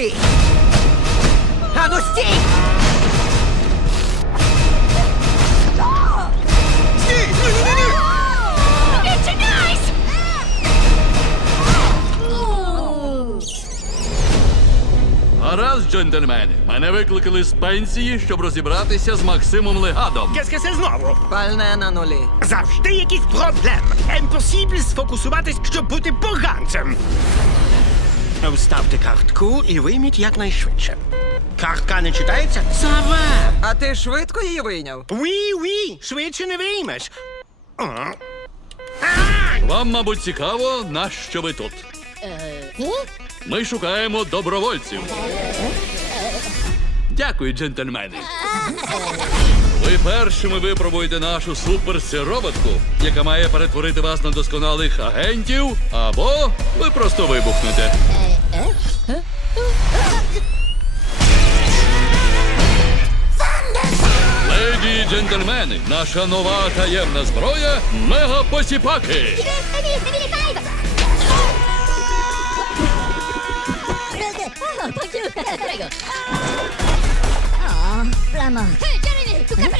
ну, стій! Стій! Стій! <Ні, ні>, <Не зукуєш>! А Аності! Раз, джентльмени, мене викликали з пенсії, щоб розібратися з Максимом Легадом. Кеске скаси знову. Пальне на нулі. Завжди якісь проблеми. Емпосібіль сфокусуватись, щоб бути поганцем. Вставте картку і вийміть якнайшвидше. Картка не читається. Сава! А ти швидко її вийняв? Oui, oui. Швидше не виймеш. Вам, мабуть, цікаво, на що ви тут. Ми шукаємо добровольців. Дякую, джентльмени. Ви першими випробуєте нашу супер суперсироботку, яка має перетворити вас на досконалих агентів, або ви просто вибухнете. Леді і джентльмени, наша нова таємна зброя –— мега-посіпаки! ага, ага, ага, ага, ага, ага, ага, ага,